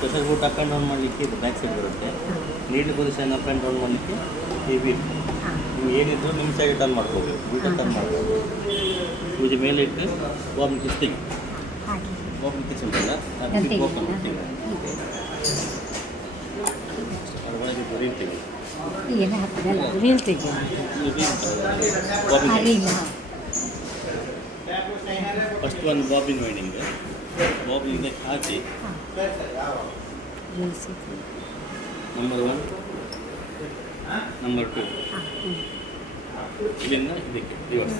Pressure boot up and down ಮಾಡಲಿಕ್ಕೆ ಇದು back side ಬರುತ್ತೆ. Needle position up and down ಮಾಡಲಿಕ್ಕೆ ಈ ವೀಲ್. ನೀವು ಏನಿದ್ರು ನಿಮ್ಮ ಸೈಡ್ ಟರ್ನ್ ಮಾಡ್ಬೋದು, ಬೂಟ ಟರ್ನ್ ಮಾಡ್ಬೋದು. ಪೂಜೆ ಮೇಲೆ ಇಟ್ಟು ಬಾಬಿನ ಕಿಸ್ಟಿಂಗ್ ಬಾಬಿನ ಕಿಸ್ ಉಂಟಲ್ಲ ಅದಕ್ಕೆ ಓಪನ್ ಮಾಡ್ತೀವಿ. ಅದರೊಳಗೆ ರೀಲ್ ತೆಗಿ ಫಸ್ಟ್ ಒಂದು ಬಾಬಿನ್ ವೈಂಡಿಂಗ್ ಬಾಬಿನ್ ಇದಕ್ಕೆ ಹಾಕಿ ನಂಬರ್ 1 ನಂಬರ್ 2 ಇಲ್ಲಿಂದ ಇದಕ್ಕೆ ರಿವರ್ಸ್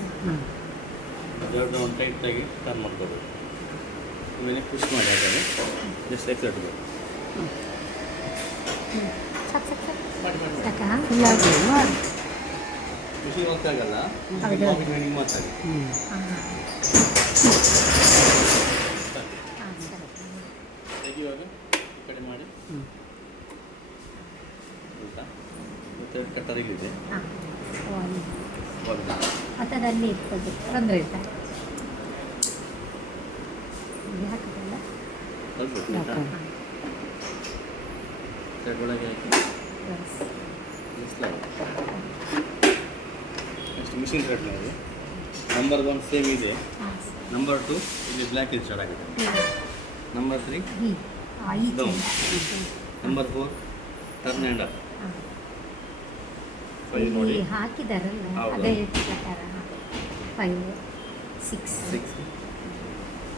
ಎರಡು ಒಂದು ಟೈಟಾಗಿ ಟರ್ನ್ ಮಾಡ್ಕೋಬೇಕು. ಆಮೇಲೆ ಪುಷ್ ಮಾಡಿ ಹಾಗಾದ್ರೆ ಜಸ್ಟ್ ಎಕ್ಸೈಟ್ ಬೇಕು. ಖುಷಿ ಹೋಗ್ತಾಗಲ್ಲ ಬಾಬಿನ್ ವೈಂಡಿಂಗ್ ಮಾತಾಡಿ ತೆಗಿಯುವಾಗ ಈ ಕಡೆ ಮಾಡಿ ಆಯಿತಾ. ಮತ್ತೆ ಕಟ್ಟರ್ ಇಲ್ಲಿದೆ ಅದರಲ್ಲಿ ಇರ್ತದೆ ತೊಂದರೆ ಇಲ್ಲ. ಸೈಡ್ ಒಳಗೆ ಹಾಕಿ ನೆಕ್ಸ್ಟ್ ಮಿಷಿನ್ ಥ್ರೆಡ್ ಇದೆ. ನಂಬರ್ 1 ಸೇಮ್ ಇದೆ. ನಂಬರ್ 2 ಇಲ್ಲಿ ಬ್ಲ್ಯಾಕ್ ಇದು ಸ್ಟಾರ್ಟ್ ಆಗಿದೆ. Number 3 down. Number 4 turn and up. 5 ನೋಡಿ ಹಾಕಿದಾರಲ್ಲ ಅದೇ ಪ್ರಕಾರ 5 6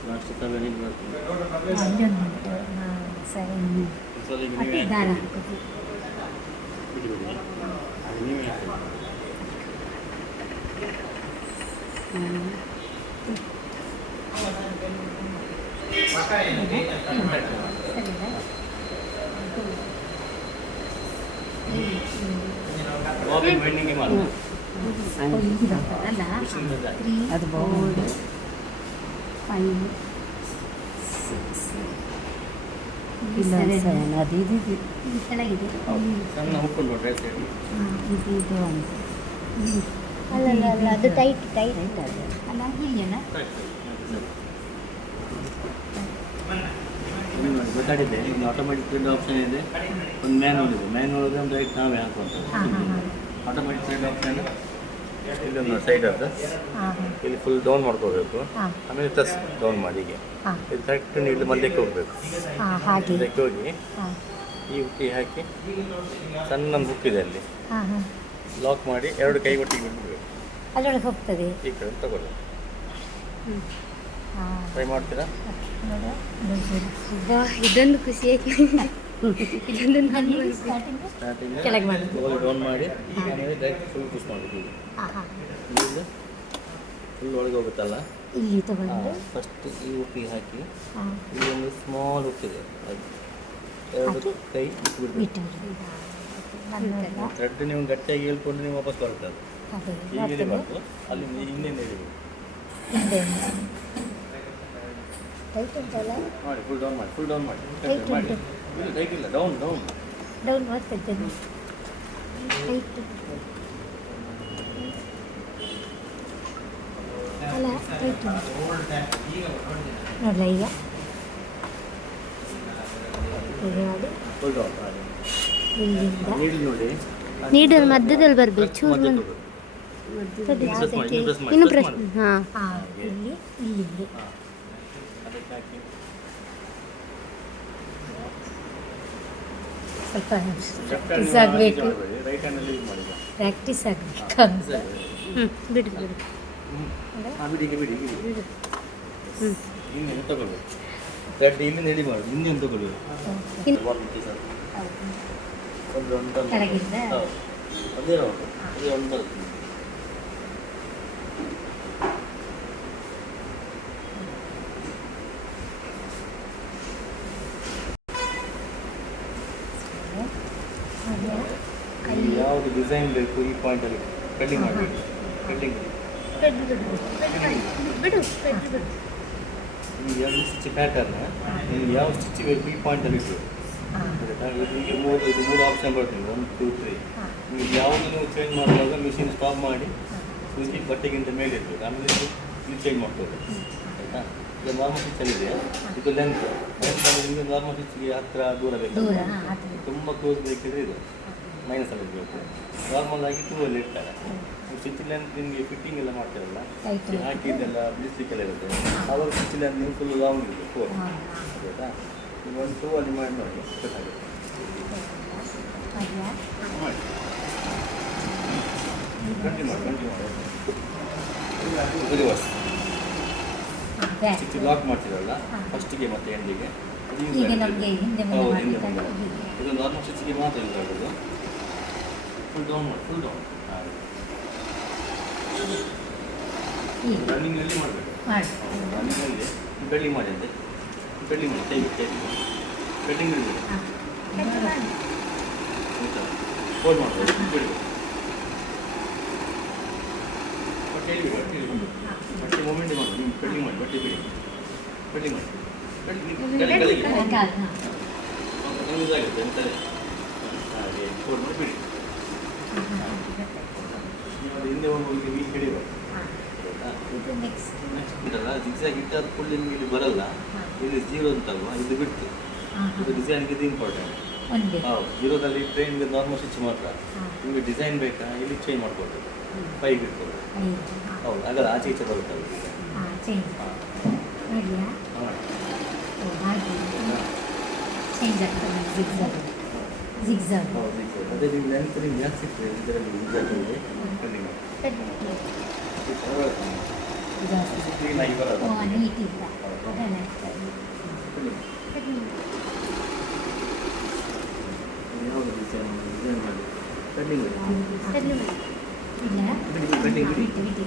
ಲಾಸ್ಟ್ 7 ಇದು ಬರ್ತದೆ. 7 ದಾರ ಹಾಕೋದು ಬಿಡಿ ಅದು ನೀವೇ ಹಾಕಿ. ಬಾಬಿನ್ ವೈಂಡಿಂಗ್ ಮಾಡಿ ಅಲ್ಲ 3 4 5 6 7 ಅದು ಇದು ಕೆಳಗಿದೆ ಸಣ್ಣ ಹುಕ್ಕೊಂಡು ಡ್ರೆಸ್ ಹೇಳಿ. ಇದು ಅಂತ ಅಲ್ಲ ಅದು ಟೈಟ್ ಅಲ್ಲ ಇಲ್ಲೇನ ಗೊತ್ತಾಗಿದೆ. ಒಂದು ಆಟೋಮೆಟಿಕ್ ಥ್ರೆಡ್ ಆಪ್ಷನ್ ಇದೆ, ಒಂದು ಮ್ಯಾನ್ಯಲ್ ಇದೆ. ಮ್ಯಾನ್ಯಲ್ ಇದೆ ಒಂದು ರೈಟ್ ನಾವೇ ಹಾಕುವಂಥದ್ದು. ಆಟೋಮೆಟಿಕ್ ಥ್ರೆಡ್ ಆಪ್ಷನ್ ಇಲ್ಲೊಂದು ಸೈಡ್ ಅದು ಇಲ್ಲಿ ಫುಲ್ ಡೌನ್ ಮಾಡ್ಕೋಬೇಕು. ಆಮೇಲೆ ಪ್ಲಸ್ ಡೌನ್ ಮಾಡಿ ಹೀಗೆ ಇದು ಕರೆಕ್ಟ್ ಇಲ್ಲಿ ಮಧ್ಯಕ್ಕೆ ಹೋಗಬೇಕು. ಮಧ್ಯಕ್ಕೆ ಹೋಗಿ ಈ ಹುಕ್ಕಿ ಹಾಕಿ ಸಣ್ಣ ಹುಕ್ ಇದೆ ಅಲ್ಲಿ ಲಾಕ್ ಮಾಡಿ ಎರಡು ಕೈ ಒಟ್ಟಿಗೆ ಬಿಡಬೇಕು. ಅದರೊಳಗೆ ಹೋಗ್ತದೆ. ಈ ಕಡೆ ತಗೊಳ್ಳಿ. ಟ್ರೈ ಮಾಡ್ತೀರಾ? ಇದೊಂದು ಖುಷಿಯಾಗಿ ಸ್ಟಾರ್ಟಿಂಗ್ ಕೆಳಗೆ ಮಾಡಿ ಡೌನ್ ಮಾಡಿ ಆಮೇಲೆ ಡೈರೆಕ್ಟ್ ಫುಲ್ ಪುಷ್ ಮಾಡಬೇಕು. ಇಲ್ಲಿ ಫುಲ್ ಒಳಗೆ ಹೋಗುತ್ತಲ್ಲ ಇಲ್ಲಿ ತಗೊಂಡು ಫಸ್ಟ್ ಈ ಉಪ್ಪಿ ಹಾಕಿ ಇಲ್ಲಿ ಒಂದು ಸ್ಮಾಲ್ ಉಪ್ಪಿದೆ ಅದು ಎರಡು ಕೈ ಬಿಟ್ಟು ಥ್ರೆಡ್ ನೀವು ಗಟ್ಟಿಯಾಗಿ ಹೇಳ್ಕೊಂಡು ನೀವು ವಾಪಸ್ ಬರುತ್ತೆ. ಅದು ಹೀಗೆ ಇಳಿಬಾರ್ದು, ಅಲ್ಲಿ ಹಿಂದೆ ಇಳಿಬೇಕು. ಮಾಡಿ ಫುಲ್ ಡೌನ್ ಮಾಡಿ, ಫುಲ್ ಡೌನ್ ಮಾಡಿ ಮಾಡಿ. ಇಲ್ಲ ಟೈಟ್ ಇಲ್ಲ, ಡೌನ್ ಡೌನ್ ಡೌನ್ ಮಾಡ್ತಿದ್ದೆ ಅಲ್ಲ ಟೈಟ್ ನೋಡಲ ಈಗ ಹೀಗೆ ಮಾಡಿ ಫುಲ್ ಡೌನ್ ಮಾಡಿ. ಇಲ್ಲಿಂದ ನೀಡಿ ನೋಡಿ ನೀಡಲ್ ಮಧ್ಯದಲ್ಲಿ ಬರಬೇಕು ಚೂರು ಇನ್ನು ಇನ್ನು ಪ್ರಶ್ನೆ ಹಾಂ ಇಲ್ಲಿ ಇಲ್ಲಿಂದ ಅದಕ್ಕೆ ಹಾಕಿ ಸ್ವಲ್ಪ ಪ್ರಾಕ್ಟೀಸ್ ಆಗಬೇಕು. ರೈಟ್ ಹ್ಯಾಂಡಲ್ಲಿ ಯೂಸ್ ಮಾಡಿ. ಪ್ರಾಕ್ಟೀಸ್ ಆಗಬೇಕು ಅಂತ ಬಿಡು ಬಿಡು ಬಿಡಿ ಬಿಡಿ ಬಿಡಿ. ಹಿಂದೆ ತಗೊಳ್ಬೇಕು. ಥ್ರೆಡ್ ಇಲ್ಲಿಂದ ಹಿಡಿ ಮಾಡಿ, ಹಿಂದೆ ತಗೊಳ್ಬೇಕು. ಒಂದು ಕೆಳಗಿಂದ ಅದೇ ಹೌದು, ಅದೇ ಒಂದು ಬರುತ್ತೆ. ಯಾವುದು ಡಿಸೈನ್ ಬೇಕು ಈ ಪಾಯಿಂಟಲ್ಲಿ ಕಟ್ಟಿಂಗ್ ಮಾಡಬೇಕು. ಕಟ್ಟಿಂಗ್ ನಿಮ್ಗೆ ಯಾವ ಸ್ಟಿಚ್ ಪ್ಯಾಟರ್ನ್ ನಿಮ್ಗೆ ಯಾವ ಸ್ಟಿಚ್ ಬೇಕು ಈ ಪಾಯಿಂಟಲ್ಲಿ ಇಟ್ಟು ಇದು ಮೂರು ಆಪ್ಷನ್ ಬರ್ತದೆ. 1 2 3 ನೀವು ಯಾವುದು ನೀವು ಚೇಂಜ್ ಮಾಡುವಾಗ ಮಿಷಿನ್ ಸ್ಟಾಪ್ ಮಾಡಿ ಸೂಜಿ ಬಟ್ಟೆಗಿಂತ ಮೇಲೆ ಇರಬೇಕು. ಆಮೇಲೆ ನೀವು ಚೇಂಜ್ ಮಾಡ್ಕೋಬೇಕು. ಆಯಿತಾ? ಇದು ನಾರ್ಮಲ್ ಸ್ಟಿಚ್ ಇದೆ, ಇದು ಲೆಂತ್ ನಿಮಗೆ ನಾರ್ಮಲ್ ಸ್ವಿಚ್ಗೆ ಹತ್ತಿರ ದೂರ ಬೇಕು. ದೂರ ಅದು ತುಂಬ ಕ್ಲೋಸ್ ಬೇಕಿದ್ರೆ ಇದು ಮೈನಸಲ್ಲಿ ಇರಬೇಕು. ನಾರ್ಮಲ್ ಆಗಿ 2 ಅಲ್ಲಿ ಇರ್ತಾರೆ. ಸ್ವಿಚ್ ಲೆಂತ್ ನಿಮಗೆ ಫಿಟ್ಟಿಂಗ್ ಎಲ್ಲ ಮಾಡ್ತಾರಲ್ಲ, ಟೈಟ್ ಈ ಹಾಕಿದ್ದೆಲ್ಲ ಬಿಡಿಸ್ಲಿಕ್ಕೆಲ್ಲ ಇರುತ್ತೆ. ಆವಾಗ ಸ್ವಿಚ್ ಲೆಂತ್ ನೀವು ಫುಲ್ ಲಾಂಗ್ ಇರುತ್ತೆ 4 ಆಯ್ತಾ. ನೀವು ಒಂದು 2 ಅಲ್ಲಿ ಮಾಡಿ ನೋಡಿ ಗೊತ್ತಾಗುತ್ತೆ. ಮಾಡಿ ಕಂಟಿನ್ಯೂ ಮಾಡಿ ರಿವರ್ಸ್ ಸ್ವಿಚ್ ಲಾಕ್ ಮಾಡ್ತೀರಲ್ಲ ಫಸ್ಟಿಗೆ ಮತ್ತೆ ಎಂಡಿಗೆ ಈಗ ನಮಗೆ ಹಿಂದೆ ಮುಂದೆ ಹೌದು, ಹಿಂದೆ ಮಾಡಬೇಕಾದ್ರೆ ಮುಂದೆ. ಇದು ನಾರ್ಮಲ್ ಸ್ವಿಚ್ಗೆ ಮಾತ್ರ ಯೂಸ್ ಆಗೋದು. ಫುಲ್ ಡೌನ್ ಮಾಡಿ, ಫುಲ್ ಡೌನ್ ಹೀಗೆ ರನ್ನಿಂಗಲ್ಲಿ ಮಾಡಬೇಕು. ಮಾಡಿ ರನ್ನಿಂಗಲ್ಲಿ ಬೆಳ್ಳಿ ಮಾಡಿ ಅಂತೆ, ಬೆಳ್ಳಿ ಮಾಡಿ ಕೈ ಬೆಟ್ಟಿಂಗ್ ಇಡಬೇಕು. ಹೋಲ್ಡ್ ಮಾಡ್ಬೋದು, ಬಿಡಬೇಕು. ಬಟ್ಟೆ ಇಳಿಬೇಕು, ಬಟ್ಟೆ ಮೂಮೆಂಟ್ ಮಾಡಿ, ನೀವು ಬೆಳ್ಳಿ ಮಾಡಿ, ಬಟ್ಟೆ ಬಿಡಿ, ಬೆಳ್ಳಿ ಮಾಡಿ, ಯೂಸ್ ಆಗುತ್ತೆ ಅಂತಾರೆ. ಹಾಗೆ ಹೋಲ್ಡ್ ಮಾಡಿ ಬಿಡಿ. ನೀವು ಅದು ಹಿಂದೆ ಹೋಗಿ ಈ ಕಡೆ ಬರ್ತದೆ. ಇದು ನೆಕ್ಸ್ಟ್ ನೆಕ್ಸ್ಟ್ ಉಂಟಲ್ಲ ಜಿಗ್ಸಾಗ್ ಇಟ್ಟಾದ ಫುಲ್ ನಿಮಗೆ ಇಲ್ಲಿ ಬರಲ್ಲ. ಇಲ್ಲಿ 0 ಅಂತಲ್ವಾ, ಇದು ಬಿಟ್ಟು ಇದು ಡಿಸೈನ್ಗೆ ಇದು ಇಂಪಾರ್ಟೆಂಟ್. ಒಂದೇ ಹೌದು, 0ದಲ್ಲಿ ಇಟ್ಟರೆ ನಿಮಗೆ ನಾರ್ಮಲ್ ಸ್ವಿಚ್ ಮಾತ್ರ. ನಿಮಗೆ ಡಿಸೈನ್ ಬೇಕಾ ಇಲ್ಲಿ ಚೇಂಜ್ ಮಾಡ್ಬೋದು, 5 ಇಟ್ಬೋದು. ಹೌದು, ಆಗಲ್ಲ ಆಚೆ ಈಚೆ ಬರುತ್ತಲ್ಲ. ಚೇಂಜ್ ಹಾಂ ನೋಡಿಯಾ ಹಾಂ ಹಾಗೆ ಚೇಂಜ್ ಆಗ್ತದೆ ಜಿಗ್ಸಾಗ್ ಹೌದು ಜಿಗ್ಸಾಗ್. ಅದೇ ನೀವು ಲೆಂತ್ ನಿಮ್ಗೆ ಯಾಕೆ ಸಿಗ್ತದೆ ಇದರಲ್ಲಿ ಜಿಗ್ಸಾಗಲ್ಲಿ ರನ್ನಿಂಗ್ ಕ್ಲೀನಾಗಿ ಬರೋದು. ನೀಟ್ ಇಲ್ಲ ಅದೆಲ್ಲ ಯಾವುದು ಡಿಸೈನ್ ಮಾಡಿ ರನ್ನಿಂಗ್ ಇಲ್ಲ ರನ್ನಿಂಗ್ ಬಿಟ್ಟು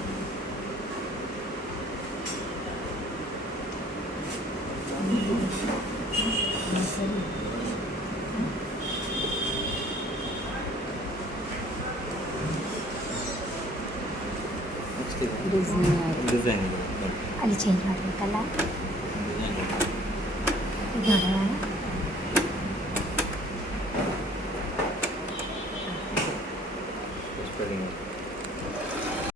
ಸರಿ ನೆಕ್ಸ್ಟ್ ಇದೆ ಡಿಸೈನ್ ಡಿಸೈನ್ ಇದೆ ಅಲ್ಲಿ ಚೇಂಜ್ ಮಾಡಬೇಕಲ್ಲ ಇದು ನೋಡೋಣ ಸ್ಪೆಲ್ಲಿಂಗ್